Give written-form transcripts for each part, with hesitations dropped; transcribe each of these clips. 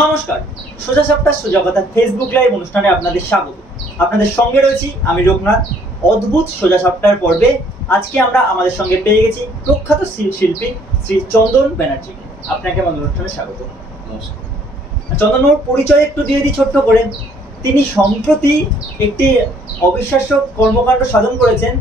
নমস্কার, সোজা সাপটা সোজা কথা ফেসবুক লাইভ অনুষ্ঠানে আপনাদের স্বাগত। আপনাদের সঙ্গে রয়েছি আমি লোকনাথ। অদ্ভুত সোজা সাপটার পর্বে আজকে আমরা আমাদের সঙ্গে পেয়ে গেছি প্রখ্যাত শিল্পী শ্রী চন্দন ব্যানার্জি। আপনাকে আমাদের অনুষ্ঠানে স্বাগত। নমস্কার। চন্দনবাবুর পরিচয় একটু দিয়ে দিই ছোট্ট করে। তিনি সম্প্রতি একটি অবিশ্বাস্য কর্মকাণ্ড সাধন করেছেন।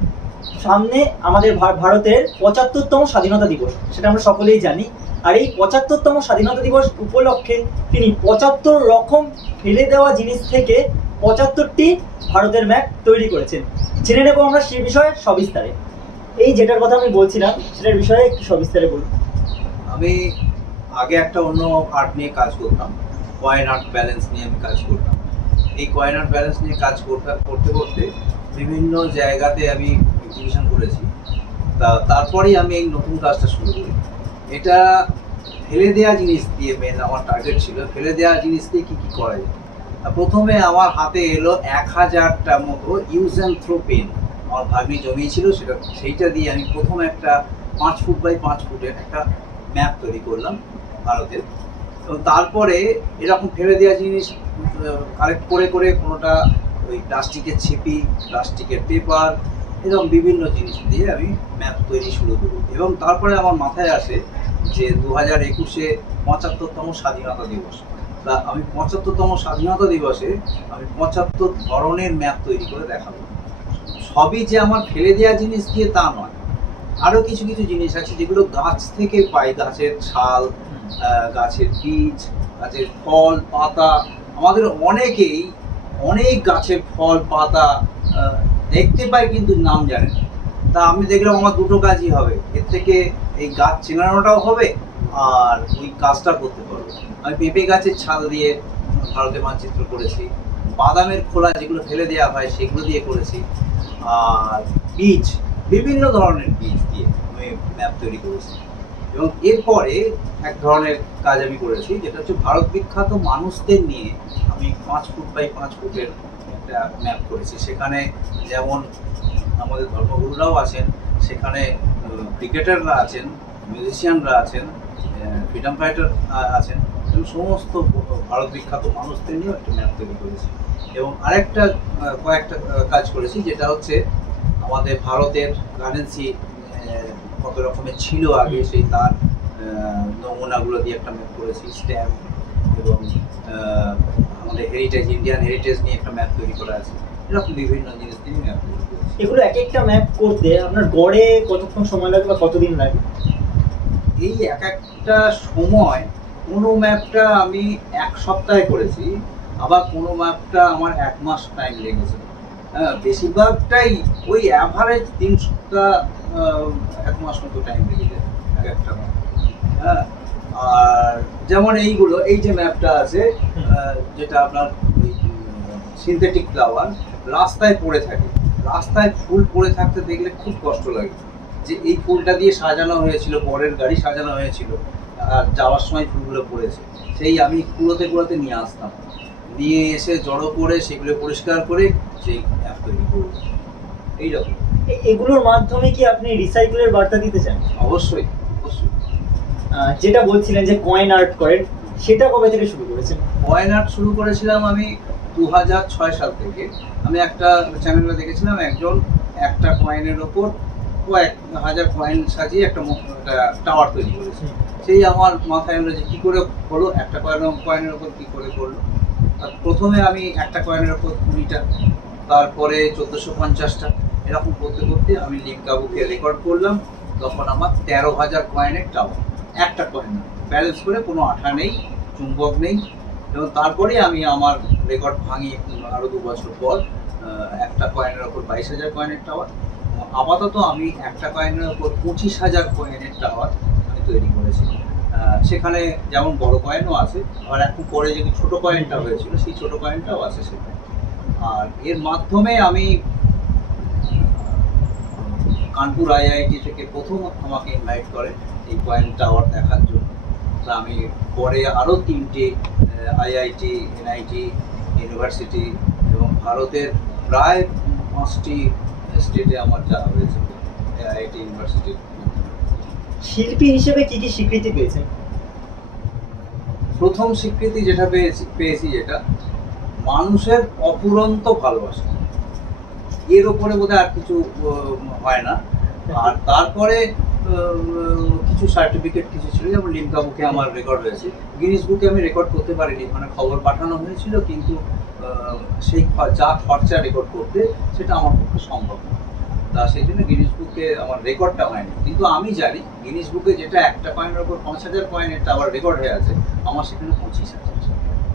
সামনে আমাদের ভারতের ৭৫তম স্বাধীনতা দিবস, সেটা আমরা সকলেই জানি। আর এই ৭৫তম স্বাধীনতা দিবস উপলক্ষে তিনি ৭৫ রকম ফেলে দেওয়া জিনিস থেকে ৭৫টি ভারতের ম্যাপ তৈরি করেছেন। জেনে নেব আমরা সেই বিষয়ে সবিস্তারে। এই যেটার কথা আমি বলছিলাম সেটার বিষয়ে একটু সবিস্তারে বলুন। আমি আগে একটা অন্য আর্ট নিয়ে কাজ করতাম, কয়েন আর্ট ব্যালেন্স নিয়ে আমি কাজ করতাম। এই কয়েন আর্ট ব্যালেন্স নিয়ে কাজ করতে করতে বিভিন্ন জায়গাতে আমি এক্সিবিশন করেছি। তারপরেই আমি এই নতুন কাজটা শুরু করি। এটা ফেলে দেওয়া জিনিস দিয়ে মেন আমার টার্গেট ছিল, ফেলে দেওয়া জিনিস দিয়ে কী কী করা যায়। প্রথমে আমার হাতে এলো ১০০০টা মতো ইউজ অ্যান্ড থ্রো পেন আমার ভাগ্নি জমিয়েছিল, সেইটা দিয়ে আমি প্রথম একটা ৫ ফুট বাই ৫ ফুটের একটা ম্যাপ তৈরি করলাম ভারতের। এবং তারপরে এরকম ফেলে দেওয়া জিনিস কালেক্ট করে করে কোনোটা ওই প্লাস্টিকের ছিপি, প্লাস্টিকের পেপার, এরকম বিভিন্ন জিনিস দিয়ে আমি ম্যাপ তৈরি শুরু করি। এবং তারপরে আমার মাথায় আসে যে ২০২১-এ ৭৫তম স্বাধীনতা দিবস। তা আমি ৭৫তম স্বাধীনতা দিবসে আমি ৭৫ ধরনের ম্যাপ তৈরি করে দেখাবো। সবই যে আমার ফেলে দেওয়া জিনিস দিয়ে তা নয়, আরও কিছু কিছু জিনিস আছে যেগুলো গাছ থেকে পাই, গাছের ছাল, গাছের বীজ, গাছের ফল পাতা। আমাদের অনেকেই অনেক গাছের ফল পাতা দেখতে পাই কিন্তু নাম জানেন। তা আমি দেখলাম আমার দুটো কাজই হবে, এর থেকে এই গাছ চেনানোটাও হবে আর ওই কাজটা করতে পারবো। আমি পেঁপে গাছের ছাল দিয়ে ভারতের মানচিত্র করেছি, বাদামের খোলা যেগুলো ফেলে দেওয়া হয় সেগুলো দিয়ে করেছি, আর বীজ, বিভিন্ন ধরনের বীজ দিয়ে আমি ম্যাপ তৈরি করেছি। এবং এরপরে এক ধরনের কাজ আমি করেছি যেটা হচ্ছে ভারত বিখ্যাত মানুষদের নিয়ে আমি ৫ ফুট বাই ৫ ফুটের একটা ম্যাপ করেছি। সেখানে যেমন আমাদের ধর্মগুরুরাও আছেন, সেখানে ক্রিকেটাররা আছেন, মিউজিশিয়ানরা আছেন, ফ্রিডম ফাইটার আছেন, এবং সমস্ত ভারত বিখ্যাত মানুষদের নিয়েও একটা ম্যাপ তৈরি করেছি। এবং আরেকটা কয়েকটা কাজ করেছি যেটা হচ্ছে আমাদের ভারতের কারেন্সি কত রকমের ছিল আগে, সেই তার নমুনাগুলো দিয়ে একটা ম্যাপ করেছি, স্ট্যাম্প। এবং আমাদের হেরিটেজ, ইন্ডিয়ান হেরিটেজ নিয়ে একটা ম্যাপ তৈরি করা আছে। এরকম বিভিন্ন জিনিস দিয়ে ম্যাপ তৈরি করেছি। এগুলো এক একটা ম্যাপ করতে আপনার গড়ে কতক্ষণ সময় লাগে বা কতদিন লাগে? এই এক একটা সময়, কোনো ম্যাপটা আমি ১ সপ্তাহে করেছি, আবার কোনো ম্যাপটা আমার ১ মাস টাইম লেগেছে। হ্যাঁ, বেশিরভাগটাই ওই অ্যাভারেজ ৩ সপ্তাহ ১ মাস মতো টাইম লেগে যায় এক একটা ম্যাপ। হ্যাঁ, আর যেমন এইগুলো, এই যে ম্যাপটা আছে যেটা আপনার ওই সিনথেটিক ফ্লাওয়ার রাস্তায় পড়ে থাকে, রাস্তায় ফুল পড়ে থাকতে দেখলে খুব কষ্ট লাগে যে এই ফুলটা দিয়ে সাজানো হয়েছিল, বরের গাড়ি সাজানো হয়েছিল, আর যাওয়ার সময় ফুলগুলো পড়েছে। সেই আমি কুড়োতে কুড়োতে নিয়ে আসতাম, নিয়ে এসে জড়ো করে সেগুলো পরিষ্কার করে সেই অ্যাপ তৈরি করব। এইরকম। এগুলোর মাধ্যমে কি আপনি রিসাইকেলের বার্তা দিতে চান? অবশ্যই অবশ্যই। যেটা বলছিলেন যে কয়েন আর্ট করেন, সেটা কবে থেকে শুরু করেছেন? কয়েন আর্ট শুরু করেছিলাম আমি ২০০৬ সাল থেকে। আমি একটা চ্যানেলে দেখেছিলাম একজন একটা কয়েনের ওপর কয়েক হাজার কয়েন সাজিয়ে একটা টাওয়ার তৈরি করেছে। সেই আমার মাথায় এলো যে কী করে হলো, একটা কয়েনের ওপর কী করে করলো। প্রথমে আমি একটা কয়েনের ওপর ২০টা, তারপরে ১৪৫০টা, এরকম করতে করতে আমি লিঙ্কা বুকে রেকর্ড করলাম। তখন আমার ১৩,০০০ কয়েনের টাওয়ার, একটা কয়েন ব্যালেন্স করে, কোনো আঠা নেই, চুম্বক নেই। এবং তারপরে আমি আমার রেকর্ড ভাঙি আরও ২ বছর পর একটা কয়েনের ওপর ২২,০০০ কয়েনের টাওয়ার। আপাতত আমি একটা কয়েনের ওপর ২৫,০০০ কয়েনের টাওয়ার আমি তৈরি করেছি। সেখানে যেমন বড় কয়েনও আছে, আর একটু পরে যদি ছোটো কয়েনটা হয়েছিল সেই ছোটো কয়েনটাও আছে সেখানে। আর এর মাধ্যমে আমি কানপুর আইআইটি থেকে প্রথম আমাকে ইনভাইট করে এই কয়েন টাওয়ার দেখার জন্য। তা আমি পরে আরও ৩টে আইআইটি, এনআইটি ইউনিভার্সিটি এবং ভারতের প্রায় ৫টি স্টেটে আমার যাওয়া হয়েছে আইআইটি ইউনিভার্সিটির। শিল্পী হিসেবে কি কি স্বীকৃতি পেয়েছেন? প্রথম স্বীকৃতি যেটা পেয়েছি যেটা মানুষের অফুরন্ত ভালোবাসা, এর ওপরে বোধহয় আর কিছু হয় না। আর তারপরে কিছু সার্টিফিকেট কিছু ছিল, যেমন লিমকা বুকে আমার রেকর্ড হয়েছে। গিনিস বুকে আমি রেকর্ড করতে পারিনি, মানে খবর পাঠানো হয়েছিল, কিন্তু সেই যা খরচা রেকর্ড করতে সেটা আমার পক্ষে সম্ভব না। তা সেই জন্য গিনিস বুকে আমার রেকর্ডটা হয়নি। কিন্তু আমি জানি গিনিস বুকে যেটা একটা কয়েনের ওপর 5,000 কয়েন একটা আবার রেকর্ড হয়ে আছে, আমার সেখানে 25,000।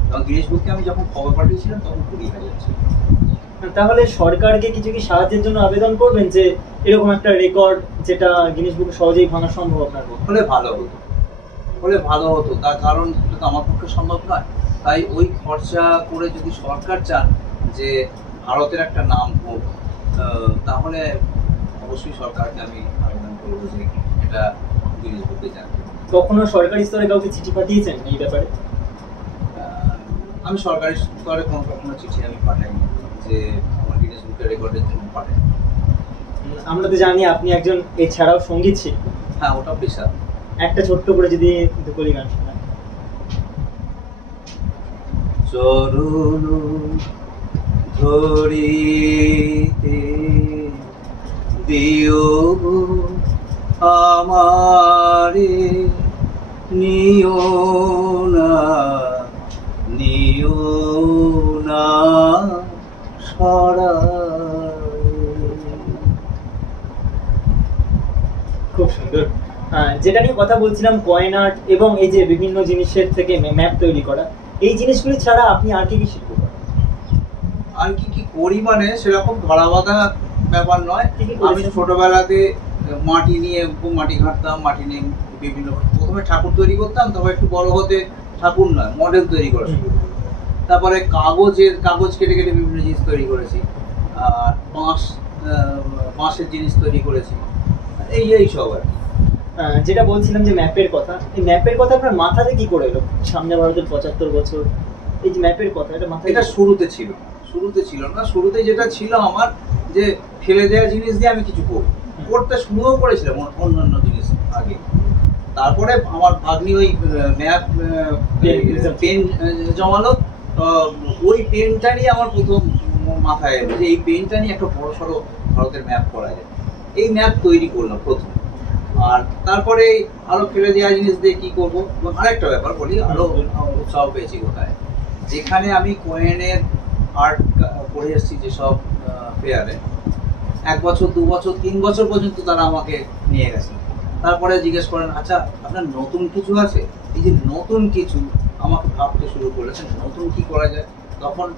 এবং গিনিস বুকে আমি যখন খবর পাঠিয়েছিলাম তখন 20,000 ছিল। তাহলে সরকারকে কিছু কি সাহায্যের জন্য আবেদন করবেন, যে এরকম একটা রেকর্ড যেটা গিনিস বুকে সহজেই ভাঙা সম্ভব আপনার পক্ষে? হলে ভালো হতো, তার কারণ এটা তো আমার পক্ষে সম্ভব নয়। তাই ওই খরচা করে যদি সরকার চান যে ভারতের একটা নাম হোক, তাহলে অবশ্যই সরকারকে আমি আবেদন করবো যে এটা গিনিস বুকে যান। কখনো সরকারি স্তরে কাউকে চিঠি পাঠিয়েছেন এই ব্যাপারে? আমি সরকারি স্তরে কখনো চিঠি আমি পাঠাইনি যে আমার গিনিস বুকের রেকর্ডের জন্য পাঠাই। আমরা তো জানি আপনি একজন এছাড়াও সঙ্গীত শিল্পী। হ্যাঁ, ওটা পেশা। একটা ছোট্ট করে যদি দুকলি গান শোনান। চরণ ধরিতে দিও আমারে, নিও না সরায়ে। খুব সুন্দর। যেটা নিয়ে কথা বলছিলাম, কয়েন আর্ট এবং এই যে বিভিন্ন জিনিসের থেকে ম্যাপ তৈরি করা, এই জিনিসগুলি ছাড়া আপনি আর কি কি শিল্প করেন? আর কি করি মানে সেরকম ধরা বাঁধা ব্যাপার নয়। আমি ছোটবেলাতে মাটি ঘাঁটতাম, মাটি নিয়ে বিভিন্ন, প্রথমে ঠাকুর তৈরি করতাম, তারপর একটু বড় হতে ঠাকুর নয় মডেল তৈরি করা শুরু করলাম। তারপরে কাগজ কেটে কেটে বিভিন্ন জিনিস তৈরি করেছি, আর বাঁশের জিনিস তৈরি করেছি, এই সব আর কি। যেটা বলছিলাম যে ম্যাপের কথা, এই ম্যাপের কথা আপনার মাথাতে কি করে এলো? সামনে ভারতের 75 বছর, এই যে ম্যাপের কথা, এটা মাথায়? এটা শুরুতে ছিল না। শুরুতে যেটা ছিল আমার, যে ফেলে দেওয়া জিনিস দিয়ে আমি কিছু করতে শুরুও করেছিলাম অন্যান্য জিনিস আগে। তারপরে আমার ভাগ্নি ওই ম্যাপ পেন জমালো, ওই পেনটা নিয়ে আমার প্রথম মাথায় এলো যে এই পেনটা নিয়ে একটা বড় সড়ো ভারতের ম্যাপ করা যায়। এই ম্যাপ তৈরি করলাম প্রথম। আর তারপরে আরো ফেলে দেওয়া জিনিস দিয়ে কি করবো, আরেকটা ব্যাপার বলি, আরো উৎসাহ পেয়েছি কোথায়, যেখানে আমি কয়েনের আর্ট করে এসেছি যেসব ফেয়ারে, 1 বছর 2 বছর 3 বছর পর্যন্ত তারা আমাকে নিয়ে গেছে। তারপরে জিজ্ঞেস করেন, আচ্ছা আপনার নতুন কিছু আছে? এই যে নতুন কিছু আমাকে ভাবতে শুরু করেছেন, নতুন কি করা যায়, তখন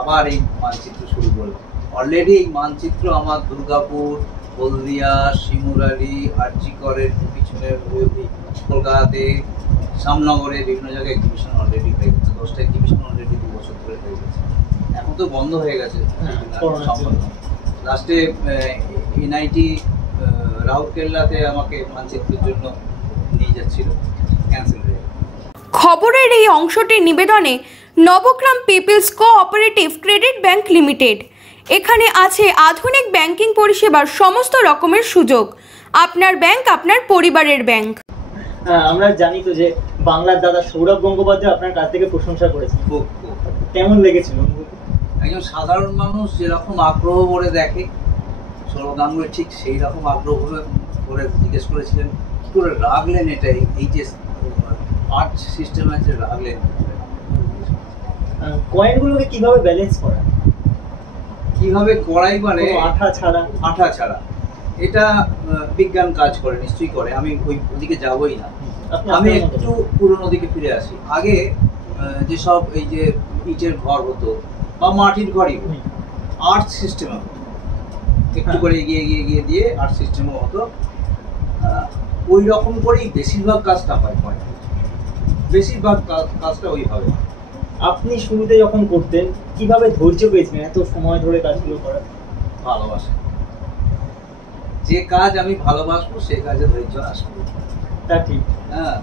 আবার এই মানচিত্র শুরু করলাম। অলরেডি এই মানচিত্র আমার দুর্গাপুর, হলদিয়া, শিমুরালি, আরজিকরের পিছনের কলকাতাতে, শ্যামনগরে বিভিন্ন জায়গায় এক্সিবিশন অলরেডি হয়ে গেছে। 10টা এক্সিবিশন অলরেডি 2 বছর ধরে হয়ে গেছে। এখন তো বন্ধ হয়ে গেছে লাস্টে। এনআইটি রাউরকেল্লাতে আমাকে মানচিত্রের জন্য নিয়ে যাচ্ছিল, ক্যান্সেল হয়ে গেছে। খবরের এই অংশটির নিবেদনে Nabagram people's cooperative credit bank limited. এখানে আছে আধুনিক ব্যাংকিং পরিষেবার সমস্ত রকমের সুযোগ। আপনার ব্যাংক আপনার পরিবারের ব্যাংক। আমরা জানি তো যে বাংলার দাদা সৌরভ গঙ্গোপাধ্যায় আপনার কাছ থেকে প্রশংসা করেছেন, খুব কেমন লেগেছিল? একজন সাধারণ মানুষ যেরকম আগ্রহ করে দেখে, সৌরভ গাঙ্গুলি ঠিক সেই রকম আগ্রহ করে জিজ্ঞেস করেছিলেন কি করে রাখলেন এটাই, এই যে আর্ট সিস্টেম আছে রাখলেন। কয়েনগুলোকে কিভাবে ব্যালেন্স করা, কিভাবে করাই মানে আঠা ছাড়া এটা বিজ্ঞান কাজ করে, নিশ্চয়ই করে। আমি ওইদিকে যাবই না, আমি একটু পুরোনো দিকে ফিরে আসি। আগে যেসব এই যে ইটের ঘর হতো বা মাটির ঘরই হতো, আর্ট সিস্টেম হতো, একটু করে এগিয়ে দিয়ে আর্ট সিস্টেমও হতো। ওই রকম করেই বেশিরভাগ কাজটা হয়, বেশিরভাগ কাজটা ওইভাবে। আপনি শুরুতে যখন করতেন কিভাবে ধৈর্য পেয়েছিলেন এত সময় ধরে কাজগুলো করার? ভালোবাসা, যে কাজ আমি ভালোবাসবো সে কাজে ধৈর্য আসবে, তা ঠিক। হ্যাঁ,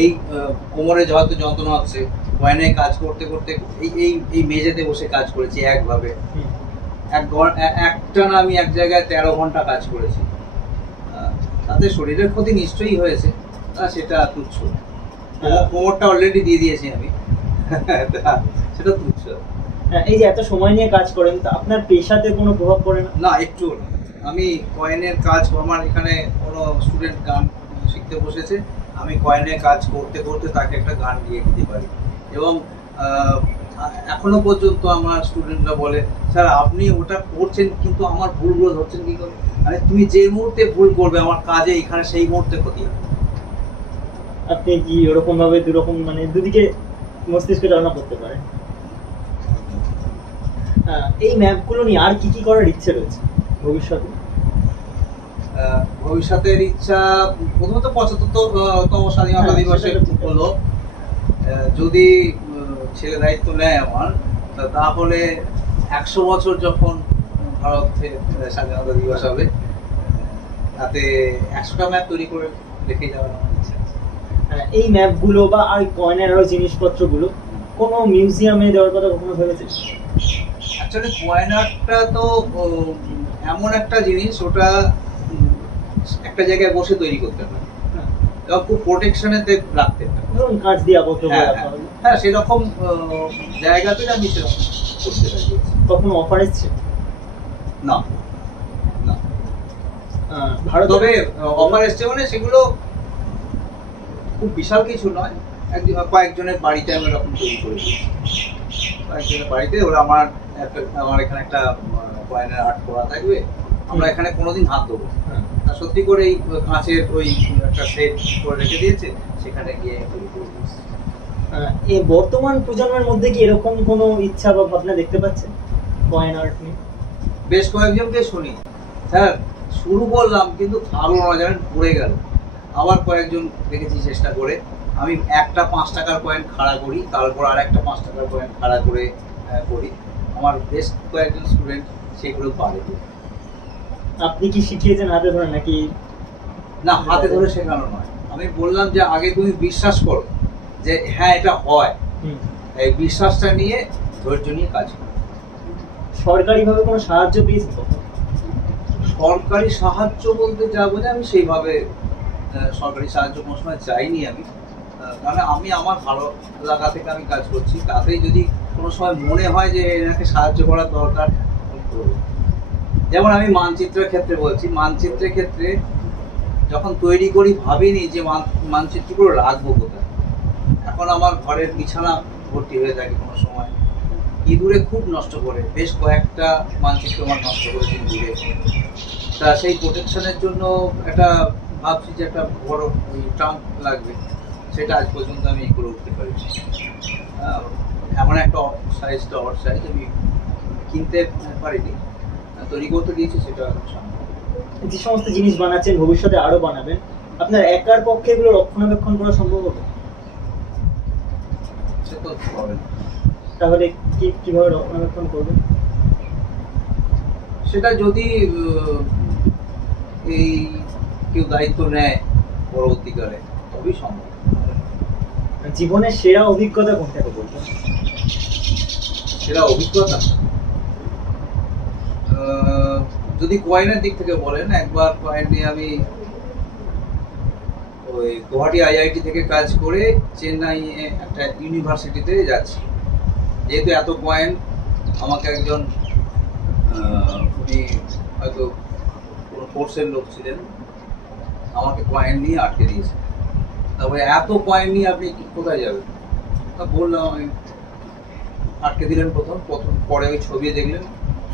এই কোমরে হয়তো যন্ত্রণা হচ্ছে, কয়েনে কাজ করতে করতে এই মেঝেতে বসে কাজ করেছি একভাবে, একটানা আমি এক জায়গায় 13 ঘন্টা কাজ করেছি। তাতে শরীরের ক্ষতি নিশ্চয়ই হয়েছে, সেটা তুচ্ছ। কোমরটা অলরেডি দিয়ে দিয়েছি আমি। তা সেটা তুচ্ছ। এই যে এত সময় নিয়ে কাজ করেন, তা আপনার পেশাতে কোনো প্রভাব পড়ে না? না, একটু না। আমি কয়েনের কাজ, আমার এখানে কোনো স্টুডেন্ট গান শিখতে বসেছে, আমি কয়েনের কাজ করতে করতে তাকে একটা গান গিয়ে দিতে পারি। এবং এখনো পর্যন্ত আমার স্টুডেন্টরা বলে, স্যার আপনি ওটা করছেন কিন্তু আমার ভুলগুলো ধরছেন কি করে? মানে তুমি যে মুহূর্তে ভুল করবে আমার কাজে এখানে সেই মুহূর্তে ক্ষতি হবে। আপনি কি ওরকম ভাবে দুরকম মানে দুদিকে মস্তিষ্ক চালনা করতে পারেন? এই ম্যাপগুলো নিয়ে আর কি কি করার ইচ্ছে রয়েছে ভবিষ্যতে? ভবিষ্যতের ইচ্ছা প্রথমত 75তম স্বাধীনতা দিবসে হলো, যদি ছেলে দায়িত্ব নেয় আমার, তাহলে 100 বছর যখন ভারতের স্বাধীনতা দিবস হবে, তাতে 100টা ম্যাপ তৈরি করে রেখে যাওয়ার আমার ইচ্ছা। এই ম্যাপগুলো বা আর কয়েনের আরো জিনিসপত্রগুলো কোনো মিউজিয়ামে দেওয়ার কথা কখনো ভেবেছেন? অ্যাকচুয়ালি কয়েন আর্টটা তো এমন একটা জিনিস, ওটা একটা জায়গায় বসে তৈরি করতে হয় এবং খুব প্রোটেকশনেতে রাখতে হয়। ধরুন কাঁচ দিয়ে আবদ্ধ করে রাখা হবে। হ্যাঁ, সেরকম জায়গাতে আমি সেরকম করতে পারি। কখনো অফার এসছে? না না, তবে অফার এসছে মানে সেগুলো খুব বিশাল কিছু নয়, কয়েকজনের বাড়িতে আমি এরকম তৈরি করে দিচ্ছি। কয়েকজনের বাড়িতে ওরা আমার এখানে একটা কয়েনের আর্ট করা থাকবে, আমরা এখানে কোনোদিন হাত দেবো তা সত্যি করে এই কাঁচের ওই একটা সেট করে রেখে দিয়েছে, সেখানে গিয়ে তৈরি করে দিচ্ছি। এই বর্তমান প্রজন্মের মধ্যে কি এরকম কোনো ইচ্ছা বা ভাবনা দেখতে পাচ্ছেন কয়েন আর্ট নিয়ে? বেশ কয়েকজনকে শুনি, স্যার শুরু করলাম কিন্তু ভালো না, জানেন পড়ে গেল। আবার কয়েকজন দেখেছি চেষ্টা করে, আমি একটা 5 টাকার কয়েন খাড়া করি, তারপর আর একটা 5 টাকার কয়েন খাড়া করে করি। আমার বেশ কয়েকজন স্টুডেন্ট সেগুলো পারে। আপনি কি শিখিয়েছেন হাতে ধরে নাকি? না, হাতে ধরে শেখানো নয়, আমি বললাম যে আগে তুমি বিশ্বাস করো যে হ্যাঁ এটা হয়, এই বিশ্বাসটা নিয়ে ধৈর্য নিয়ে কাজ করো। সরকারিভাবে কোনো সাহায্য পেয়েছি? সরকারি সাহায্য বলতে যা বোঝে আমি সেইভাবে সরকারি সাহায্য কোনো সময় চাইনি আমি, কারণ আমি আমার ভালো লাগা থেকে আমি কাজ করছি। তাতেই যদি কোনো সময় মনে হয় যে এনাকে সাহায্য করার দরকার, যেমন আমি মানচিত্রের ক্ষেত্রে বলছি, মানচিত্রের ক্ষেত্রে যখন তৈরি করি ভাবিনি যে মানচিত্রগুলো রাখবো কোথায়। এখন আমার ঘরের বিছানা ভর্তি হয়ে থাকে, কোনো সময় ইঁদুরে খুব নষ্ট করে, বেশ কয়েকটা মানচিত্র আমার নষ্ট করেছে ইঁদুরে। তা সেই প্রোটেকশনের জন্য একটা ভাবছি যে একটা বড় ওই ট্রাম্প লাগবে, সেটা আজ পর্যন্ত আমি করে উঠতে পারি। এমন একটা সাইজটা ওর সাইজ আমি কিনতে পারিনি, তৈরি করতে দিয়েছি, সেটা যে সমস্ত জিনিস বানাচ্ছেন ভবিষ্যতে আরো বানাবেন, আপনার একার পক্ষে এগুলো রক্ষণাবেক্ষণ করা সম্ভব হবে? সে তো হবে না। তাহলে কিভাবে রক্ষণাবেক্ষণ করবেন? সেটা যদি এই কেউ দায়িত্ব নেয় পরবর্তীকালে, তবেই সম্ভব। জীবনের সেরা অভিজ্ঞতা কোনটাকে বলবেন? সেরা অভিজ্ঞতা যদি কয়েনের দিক থেকে বলেন, একবার কয়েন নিয়ে আমি ওই গুয়াহাটি IIT থেকে কাজ করে চেন্নাই একটা ইউনিভার্সিটিতে যাচ্ছি। যেহেতু এত কয়েন, আমাকে একজন উনি হয়তো কোনো ফোর্সের লোক ছিলেন, আমাকে কয়েন নিয়ে আটকে দিয়েছে। তারপরে এত কয়েন নিয়ে আপনি কোথায় যাবেন? তা বললাম, আমি আটকে দিলেন প্রথম, পরে ওই ছবি দেখলেন,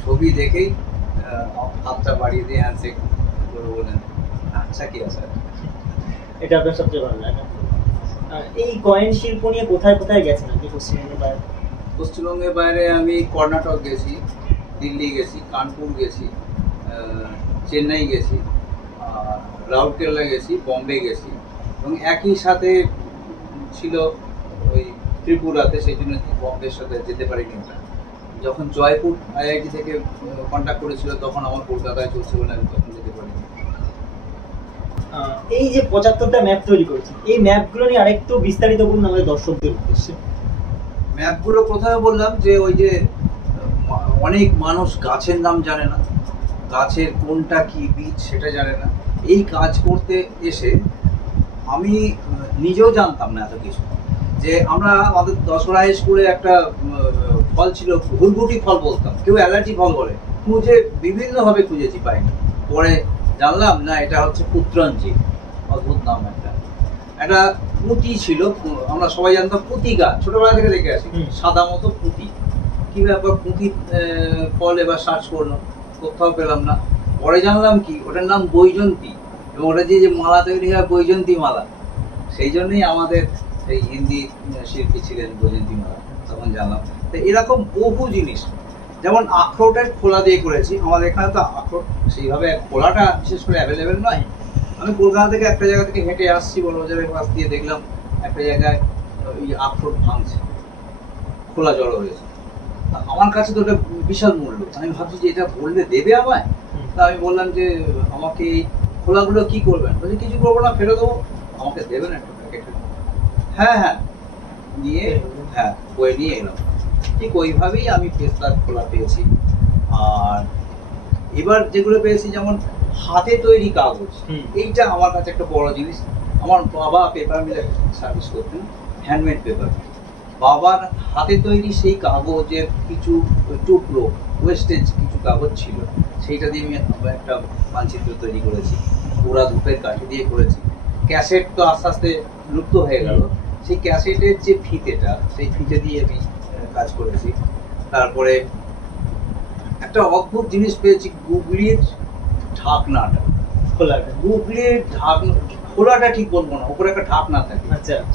ছবি দেখেই হাতটা বাড়িয়ে দিয়ে হ্যান্ডশেক করে বললেন আচ্ছা কি আছে। এটা আপনার সবচেয়ে ভালো লাগে? এই কয়েন শিল্প নিয়ে কোথায় কোথায় গেছেন আপনি পশ্চিমবঙ্গের বাইরে? পশ্চিমবঙ্গের বাইরে আমি কর্ণাটক গেছি, দিল্লি গেছি, কানপুর গেছি, চেন্নাই গেছি, রাউরকেলা গেছি, বম্বে গেছি, এবং একই সাথে ছিল ওই ত্রিপুরাতে, সেই জন্য বম্বের সাথে যেতে পারিনি। ওটা যখন জয়পুর IIT থেকে কন্ট্যাক্ট করেছিল, তখন আমার কলকাতায় চলছে বলে আমি তখন যেতে পারিনি। এই যে 75টা ম্যাপ তৈরি করেছেন, এই ম্যাপগুলো নিয়ে আরেকটু বিস্তারিত বলুন আমাদের দর্শকদের উদ্দেশ্যে। ম্যাপগুলো প্রথমে বললাম যে ওই যে অনেক মানুষ গাছের নাম জানে না, গাছের কোনটা কি বীজ সেটা জানে না। এই কাজ করতে এসে আমি নিজেও জানতাম না এত কিছু। যে আমরা আমাদের দশরা হাই স্কুলে একটা ফল ছিল, ঘুরঘুটি ফল বলতাম, কেউ অ্যালার্জি ফল বলে, বিভিন্নভাবে খুঁজেছি, পাইনি। পরে জানলাম না, এটা হচ্ছে পুত্রঞ্জি, অদ্ভুত নাম একটা। একটা পুঁতি ছিল, আমরা সবাই জানতাম পুঁতি গাছ, ছোটবেলা থেকে দেখে আসি, সাদা মতো পুঁতি। কি ব্যাপার, পুঁতি ফল এবার সার্চ করলাম, কোথাও পেলাম না। পরে জানলাম কি ওটার নাম বৈজন্তী, এবং ওটা যে মালা তৈরি হয় বৈজন্তী মালা, সেই জন্যই আমাদের এই হিন্দি শিল্পী ছিলেন বৈজন্তী মালা, তখন জানলাম। তো এরকম বহু জিনিস, যেমন আখরোটের খোলা দিয়ে করেছি। আমাদের এখানে তো আখরোট সেইভাবে খোলাটা বিশেষ করে অ্যাভেলেবেল নয়। আমি কলকাতা থেকে একটা জায়গা থেকে হেঁটে আসছি, বড়বাজারের পাশ দিয়ে, দেখলাম একটা জায়গায় ওই আখরোট ভাঙছে, খোলা জড়ো হয়েছে। আমার কাছে তো ওটা বিশাল মূল্য। আমি ভাবছি যে এটা বললে দেবে আমায়। তা আমি বললাম যে আমাকে এই খোলাগুলো কি করবেন? বলছি কিছু করবো না, ফেরত দেবো, আমাকে দেবেন একটা প্যাকেট। হ্যাঁ হ্যাঁ, নিয়ে বয়ে নিয়ে এলাম। ঠিক ওইভাবেই আমি পেস্তার খোলা পেয়েছি। আর এবার যেগুলো পেয়েছি, যেমন হাতে তৈরি কাগজ, এইটা আমার কাছে একটা বড় জিনিস। আমার বাবা পেপার মিলে সার্ভিস করতেন, হ্যান্ডমেড পেপার। বাবার হাতে তৈরি সেই কাগজের কিছু টুকরো, ওয়েস্টেজ কিছু কাগজ ছিল, সেইটা দিয়ে আমি একটা মানচিত্র তৈরি করেছি। পুরা ধূপের কাঠি দিয়ে করেছি। ক্যাসেট তো আস্তে আস্তে লুপ্ত হয়ে গেল, সেই ক্যাসেটের যে ফিতেটা, সেই ফিতে দিয়ে আমি কাজ করেছি। তারপরে একটা অদ্ভুত জিনিস পেয়েছি, গুগলির ঢাকনাটা। গুগলির ঢাকনা, খোলাটা ঠিক বলবো না, উপরে একটা ঢাকনা থাকে।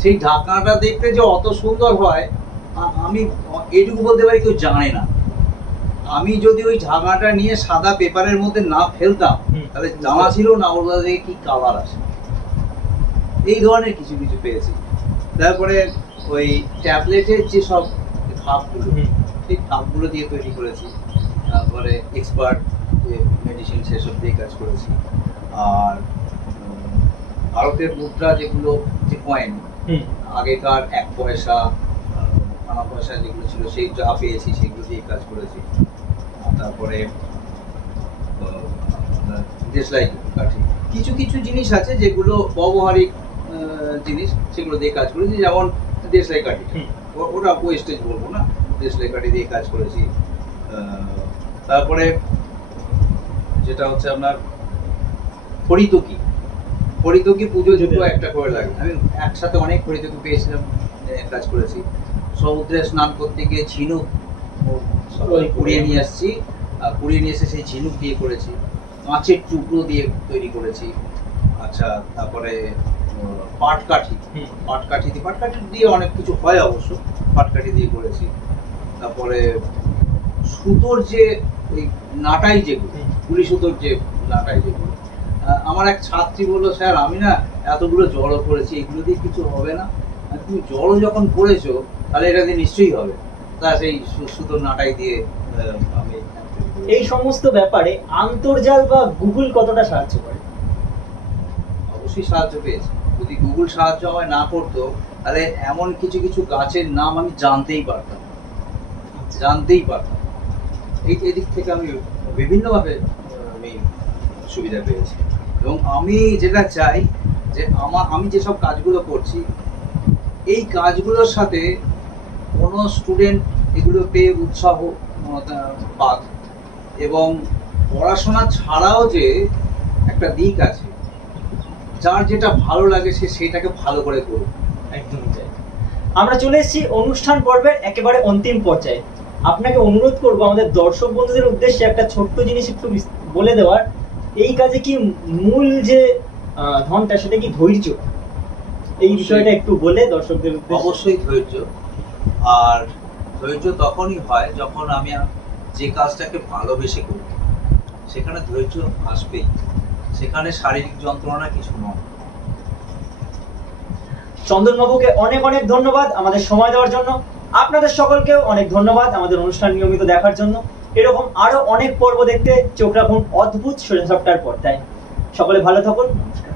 সেই ঢাকনাটা দেখতে যে অত সুন্দর হয়, আমি এইটুকু বলতে পারি কেউ জানে না। আমি যদি ওই ঢাকনাটা নিয়ে সাদা পেপারের মধ্যে না ফেলতাম, তাহলে জানা ছিল না ওর থেকে কি কালার আসে। এই ধরনের কিছু কিছু পেয়েছি। তারপরে ওই ট্যাবলেটের যে সব খাপগুলো, সেই খাপগুলো দিয়ে তৈরি করেছি। তারপরে এক্সপার্ট যে মেডিসিন, সেসব দিয়ে কাজ করেছি। আর ভারতের মুদ্রা যেগুলো, যে কয়েন, আগেকার 1 পয়সা, আনা পয়সা যেগুলো ছিল, সেই যা পেয়েছি সেগুলো দিয়ে কাজ করেছি। তারপরে দেশলাই কাঠি, কিছু কিছু জিনিস আছে যেগুলো ব্যবহারিক জিনিস, সেগুলো দিয়ে কাজ করেছি। যেমন দেশলাই কাঠি, ওটা ওয়েস্টেজ বলবো না, দেশলাই কাঠি দিয়ে কাজ করেছি। তারপরে যেটা হচ্ছে আপনার হরিতকি, হরিতকি পুজো দুটো একটা করে লাগে। আমি একসাথে অনেক হরিতকি পেয়েছিলাম, কাজ করেছি। সমুদ্রে স্নান করতে গিয়ে ঝিনুক কুড়িয়ে নিয়ে আসছি, কুড়িয়ে নিয়ে এসে সেই ঝিনুক দিয়ে করেছি। মাছের টুকরো দিয়ে তৈরি করেছি। আচ্ছা, তারপরে পাটকাঠি, পাটকাঠি দিয়ে অনেক কিছু হয় অবশ্য, পাটকাঠি দিয়ে করেছি। তারপরে সুতোর যে ওই নাটাই, যেগুলো গুলি সুতোর যে নাটাই, যেগুলো আমার এক ছাত্রী বললো, স্যার আমি না এতগুলো জড়ো করেছি, এগুলো দিয়ে কিছু হবে না? তুমি জড়ো যখন করেছো, তাহলে এটা দিয়ে নিশ্চয়ই হবে। তা সেই সুতোর নাটাই দিয়ে আমি। এই সমস্ত ব্যাপারে আন্তর্জাল বা গুগল কতটা সাহায্য করে? অবশ্যই সাহায্য পেয়েছি। যদি গুগল সাহায্য আমায় না করতো, তাহলে এমন কিছু কিছু গাছের নাম আমি জানতেই পারতাম। এদিক থেকে আমি বিভিন্নভাবে আমি সুবিধা পেয়েছি। এবং আমি যেটা চাই, যে আমি যেসব কাজগুলো করছি, এই কাজগুলোর সাথে কোনো স্টুডেন্ট এগুলো পেয়ে উৎসাহ পাক, এবং পড়াশোনা ছাড়াও যে একটা দিক আছে, যার যেটা ভালো লাগে সে সেটাকে ভালো করে করবে। একদমই তাই। আমরা চলে এসেছি অনুষ্ঠান পর্বের একেবারে অন্তিম পর্যায়ে। আপনাকে অনুরোধ করব আমাদের দর্শক বন্ধুদের উদ্দেশ্যে একটা ছোট্ট জিনিস একটু বলে দেওয়ার। এই কাজে কি মূল যে ধনটা, সেটা কি ধৈর্য? এই বিষয়টা একটু বলে দর্শকদের উদ্দেশ্যে। অবশ্যই ধৈর্য। আর ধৈর্য তখনই হয় যখন আমি যে কাজটাকে ভালোবেসে করি, সেখানে ধৈর্য আসবেই। সেখানে শারীরিক যন্ত্রণা কিছু নয়। চন্দনবাবুকে অনেক অনেক ধন্যবাদ আমাদের সময় দেওয়ার জন্য। আপনাদের সকলকেও অনেক ধন্যবাদ আমাদের অনুষ্ঠান নিয়মিত দেখার জন্য। এরকম আরো অনেক পর্ব দেখতে চোখ রাখুন অদ্ভুত সোজা সপ্তাহের পর্দায়। সকলে ভালো থাকুন, নমস্কার।